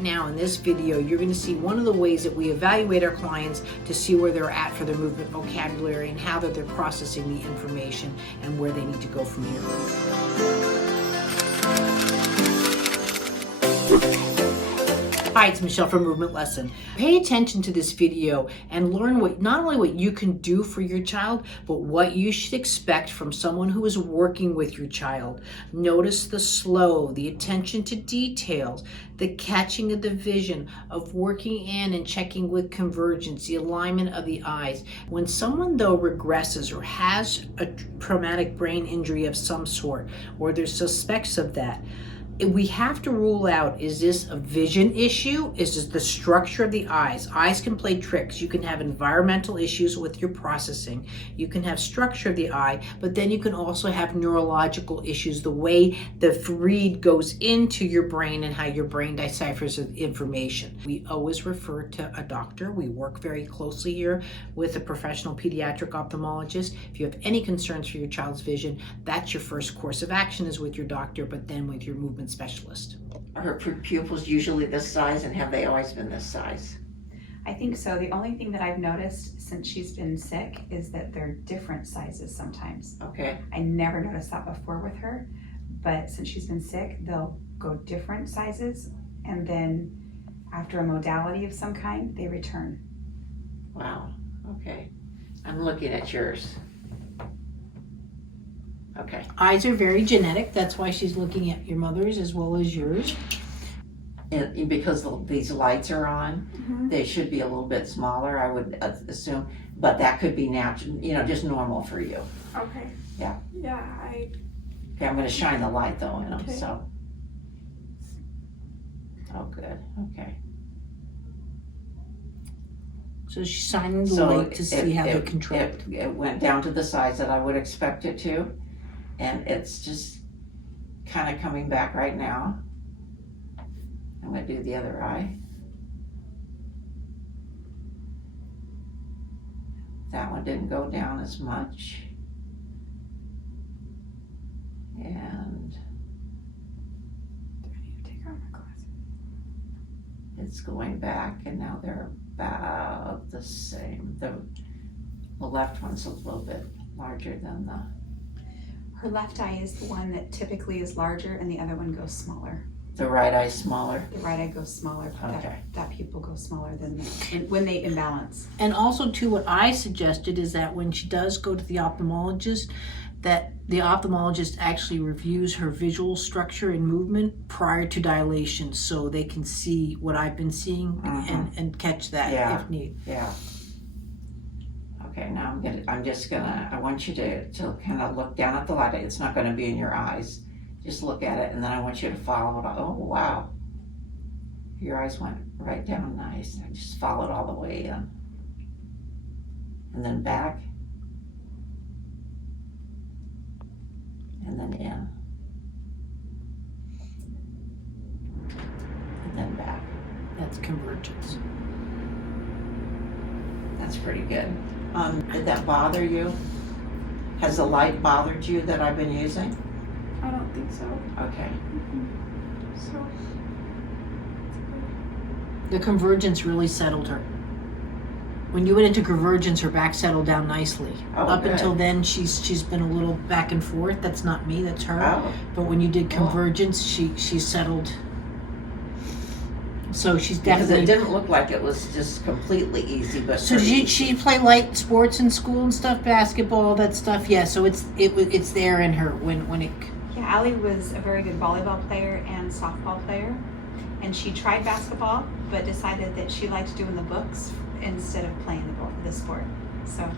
Now in this video, you're going to see one of the ways that we evaluate our clients to see where they're at for their movement vocabulary and how that they're processing the information and where they need to go from here. Hi, it's Michelle from Movement Lesson. Pay attention to this video and learn not only what you can do for your child, but what you should expect from someone who is working with your child. Notice the slow, the attention to details, the catching of the vision, of working in and checking with convergence, the alignment of the eyes. When someone though regresses or has a traumatic brain injury of some sort, or there's suspects of that, we have to rule out, is this a vision issue? Is this the structure of the eyes? Eyes can play tricks. You can have environmental issues with your processing. You can have structure of the eye, but then you can also have neurological issues, the way the read goes into your brain and how your brain deciphers information. We always refer to a doctor. We work very closely here with a professional pediatric ophthalmologist. If you have any concerns for your child's vision, that's your first course of action, is with your doctor, but then with your movement specialist. Are her pupils usually this size, and have they always been this size? I think so. The only thing that I've noticed since she's been sick is that they're different sizes sometimes. Okay. I never noticed that before with her, but since she's been sick, they'll go different sizes, and then after a modality of some kind, they return. Wow. Okay. I'm looking at yours. Okay. Eyes are very genetic. That's why she's looking at your mother's as well as yours. And because these lights are on, they should be a little bit smaller, I would assume. But that could be natural, just normal for you. Okay. Yeah. Yeah, Okay, I'm going to shine the light though in them. Okay. So. Oh, good. Okay. So she's shining the light to see how they contract. It went down to the size that I would expect it to. And it's just kind of coming back right now. I'm going to do the other eye. That one didn't go down as much. And do I need to take off my glasses? it's going back, and now they're about the same. The left one's a little bit larger than the... Her left eye is the one that typically is larger, and the other one goes smaller. The right eye's smaller? The right eye goes smaller. Okay. That pupil goes smaller than when they imbalance. And also too, what I suggested is that when she does go to the ophthalmologist, that the ophthalmologist actually reviews her visual structure and movement prior to dilation, so they can see what I've been seeing and catch that if need. Yeah. Okay, now I want you to kind of look down at the light. It's not going to be in your eyes. Just look at it, and then I want you to follow it. Oh, wow. Your eyes went right down nice. I just followed all the way in. And then back. And then in. And then back. That's convergence. That's pretty good. Did that bother you? Has the light bothered you that I've been using? I don't think so. Okay. So, The convergence really settled her. When you went into convergence, her back settled down nicely. Oh, Up good. until then, she's been a little back and forth. That's not me, that's her. Oh. But when you did convergence, she settled. So she's Because definitely. it didn't look like it was just completely easy, but So did she play light sports in school and stuff, basketball, all that stuff? Yeah. So it's there in her when it. Yeah, Allie was a very good volleyball player and softball player, and she tried basketball, but decided that she liked doing the books instead of playing the sport. So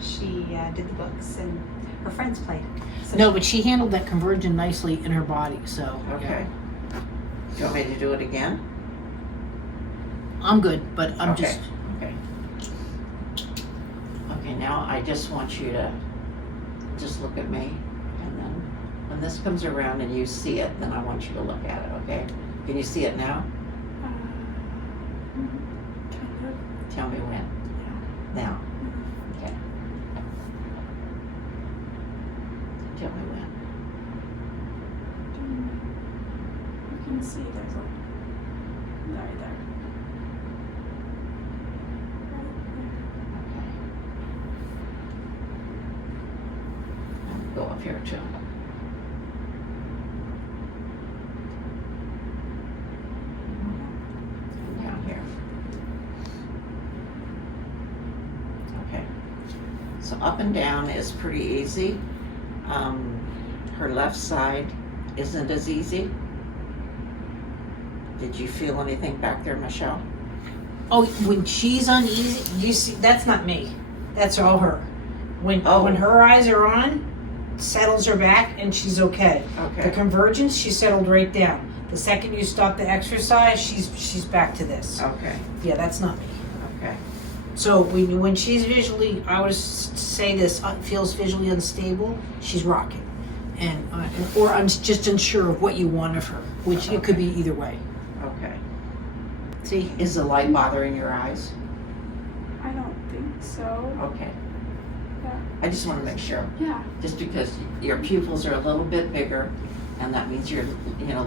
she did the books, and her friends played. So No, but she handled that convergence nicely in her body. So. Okay. Do you want me to do it again? I'm good, but I'm Okay. just. Okay. Okay, now I just want you to just look at me, and then when this comes around and you see it, then I want you to look at it, okay? Can you see it now? kind of. Tell me when. Now. Okay. Tell me when. You can see there's a up here too. And down here. Okay. So up and down is pretty easy. Her left side isn't as easy. Did you feel anything back there, Michelle? Oh, when she's uneasy, you see, that's not me. That's all her. When her eyes are on, settles her back and she's okay. The Okay. convergence, she settled right down. The second you stop the exercise, she's back to this. Okay. Yeah, that's not me. Okay. So when she's visually, I would say this, feels visually unstable, she's rocking. And or just unsure of what you want of her, which it could be either way. Okay. See? Is the light bothering your eyes? I don't think so. Okay. Yeah. I just want to make sure. Yeah. Just because your pupils are a little bit bigger, and that means you're,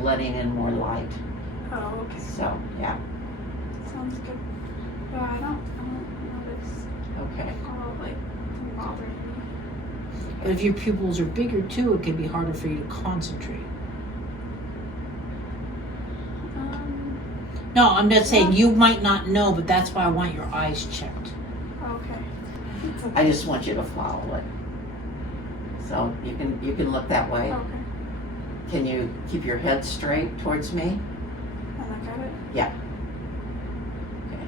letting in more light. Oh, okay. So, yeah. Sounds good. Yeah, I don't notice Okay. all like bothering me. But if your pupils are bigger too, it can be harder for you to concentrate. No, I'm not saying you might not know, but that's why I want your eyes checked. Okay. It's okay. I just want you to follow it. So you can look that way. Okay. Can you keep your head straight towards me? And look at it. Yeah. Okay.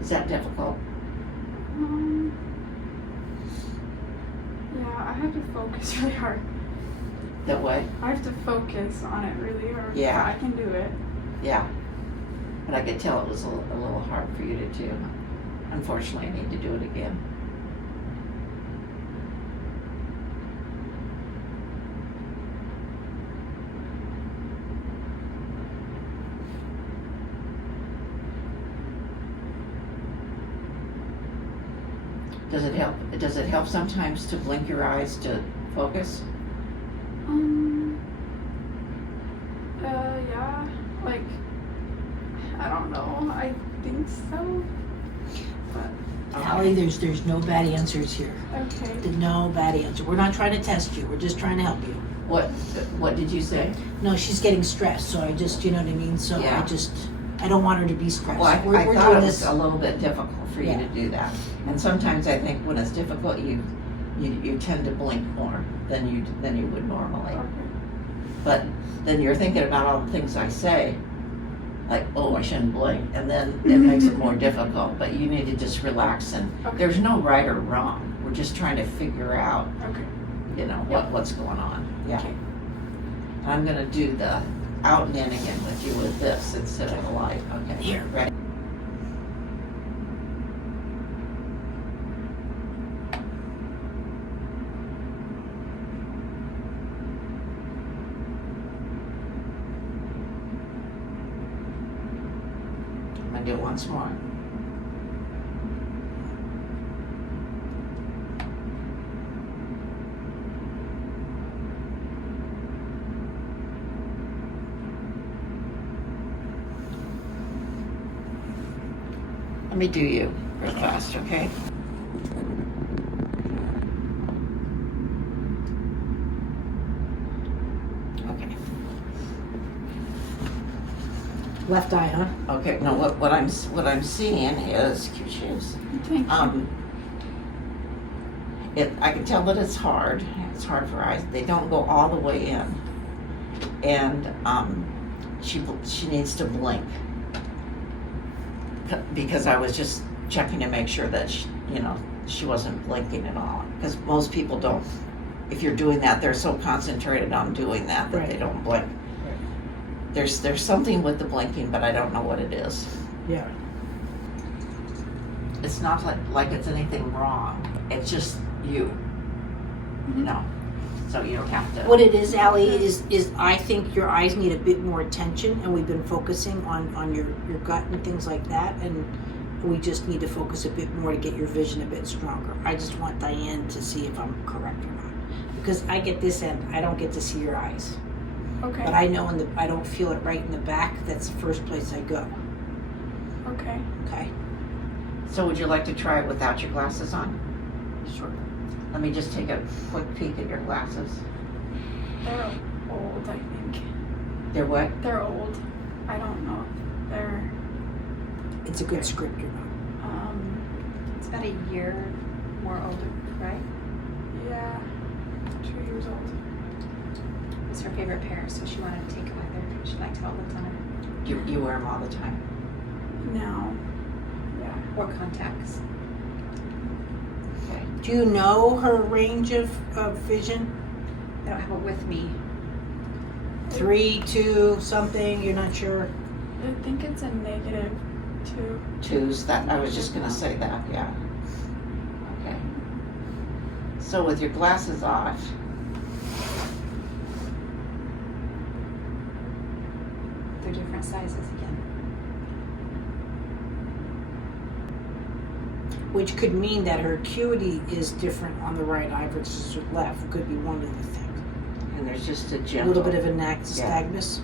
Is that difficult? Yeah, I have to focus really hard. That way? I have to focus on it really hard. Yeah. I can do it. Yeah. But I could tell it was a little hard for you to do. Unfortunately, I need to do it again. Does it help sometimes to blink your eyes to focus? Yeah, like, I don't know, I think so, but, Allie, there's no bad answers here. okay. No bad answer. We're not trying to test you. We're just trying to help you. What did you say? No, she's getting stressed, so I just, you know what I mean? So Yeah. I don't want her to be stressed. Well, I we're thought doing it was this. a little bit difficult for you Yeah. to do that. And sometimes I think when it's difficult, you tend to blink more than you would normally. Okay. But then you're thinking about all the things I say, like, oh, I shouldn't blink, and then it makes it more difficult. But you need to just relax, and Okay. there's no right or wrong. We're just trying to figure out, Okay. what's going on. Yeah. Okay. And I'm gonna do the out and in again with you with this instead of the light. Okay. Here. Ready? I'm gonna do it once more. Let me do you real fast, okay? Okay. Left eye, huh? Okay. No, what I'm seeing is cute shoes. Thank you. I can tell that it's hard. It's hard for eyes. They don't go all the way in, and she needs to blink because I was just checking to make sure that she wasn't blinking at all. Because most people don't. If you're doing that, they're so concentrated on doing that Right. they don't blink. There's something with the blinking, but I don't know what it is. Yeah. It's not like it's anything wrong. It's just you. You know. so you don't have to. What it is, Allie, is I think your eyes need a bit more attention, and we've been focusing on your gut and things like that, and we just need to focus a bit more to get your vision a bit stronger. I just want Diane to see if I'm correct or not, because I get this end, I don't get to see your eyes, Okay. but I know I don't feel it right in the back. That's the first place I go. Okay. Okay. So would you like to try it without your glasses on? Sure. Let me just take a quick peek at your glasses. They're old, I think. They're what? They're old. I don't know. They're It's a good script, you know. It's about a year more older, right? yeah, 2 years old. It's her favorite pair, so she wanted to take it with her. She liked it all the time. You wear them all the time. Now. Yeah. Or contacts. Okay. Do you know her range of vision? I don't have it with me. 3, 2, something, you're not sure? I think it's a -2. Twos, that, I was just gonna say that, yeah. Okay. So with your glasses off, They're different sizes again. Which could mean that her acuity is different on the right eye versus the left. Could be one of the things. and there's just a A gentle. little bit of nystagmus.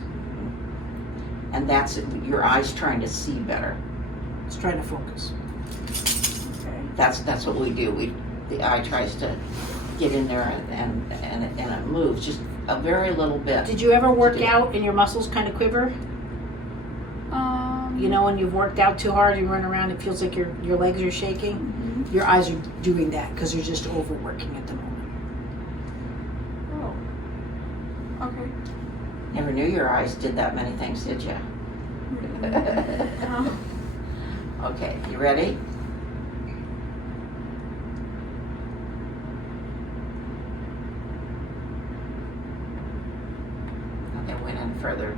And that's it, your eyes trying to see better. It's trying to focus. Okay. That's what we do. The eye tries to get in there and it moves just a very little bit. Did you ever work Yeah. out and your muscles kind of quiver? You know, when you've worked out too hard, you run around, it feels like your legs are shaking. Mhm. Your eyes are doing that because you're just overworking at the moment. Oh. Okay. Never knew your eyes did that many things, did you? Oh. Okay, you ready? Okay, went in further.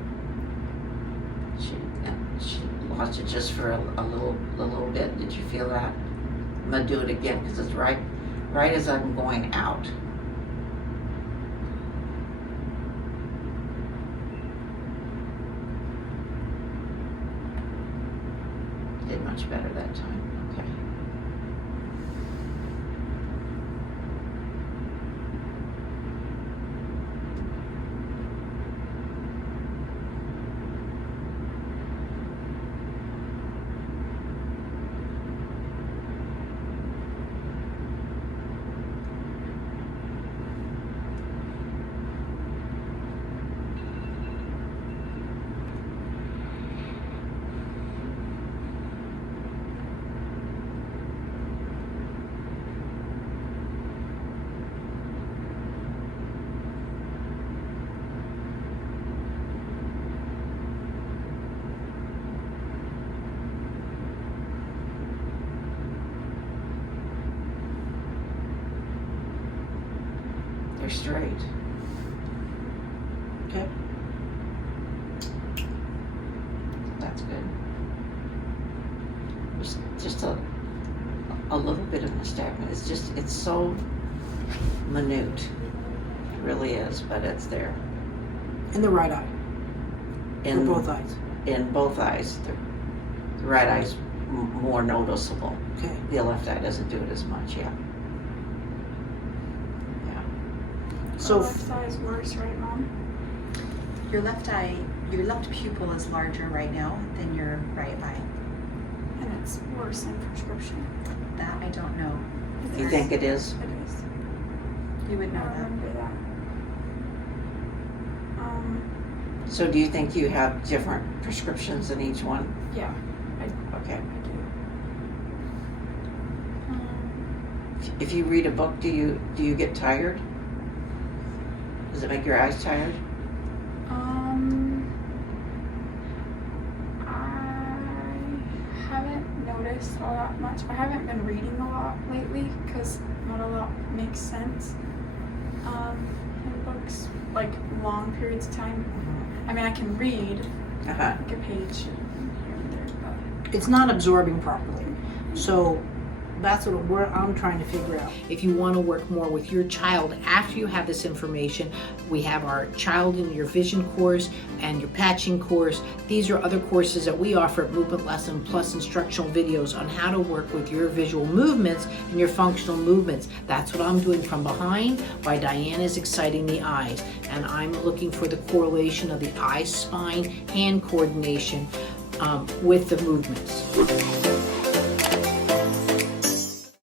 She lost it just for a little bit. Did you feel that? I'm gonna do it again because it's right as I'm going out. Did much better that time. Okay. They're straight. Okay. That's good. Just a little bit of nystagmus. It's so minute. It really is, but it's there. In the right eye. In Or both eyes. In both eyes. The right eye's more noticeable. Okay. The left eye doesn't do it as much, yeah. So My left eye is worse, right, Mom? Your left pupil is larger right now than your right eye. And it's worse in prescription. That I don't know. You think it is? It is. You would know I that. remember that. So do you think you have different prescriptions in each one? Yeah. Okay. I do. If you read a book, do you get tired? Does it make your eyes tired? I haven't noticed all that much. I haven't been reading a lot lately because not a lot makes sense. In books, like long periods of time. I mean, I can read Uh-huh. like a page here and there, but it's not absorbing properly. So That's what I'm trying to figure out. If you want to work more with your child after you have this information, we have our Child in Your Vision course and your patching course. These are other courses that we offer at Movement Lesson, plus instructional videos on how to work with your visual movements and your functional movements. That's what I'm doing from behind, while Diane is exciting the eyes. And I'm looking for the correlation of the eye, spine, hand coordination with the movements.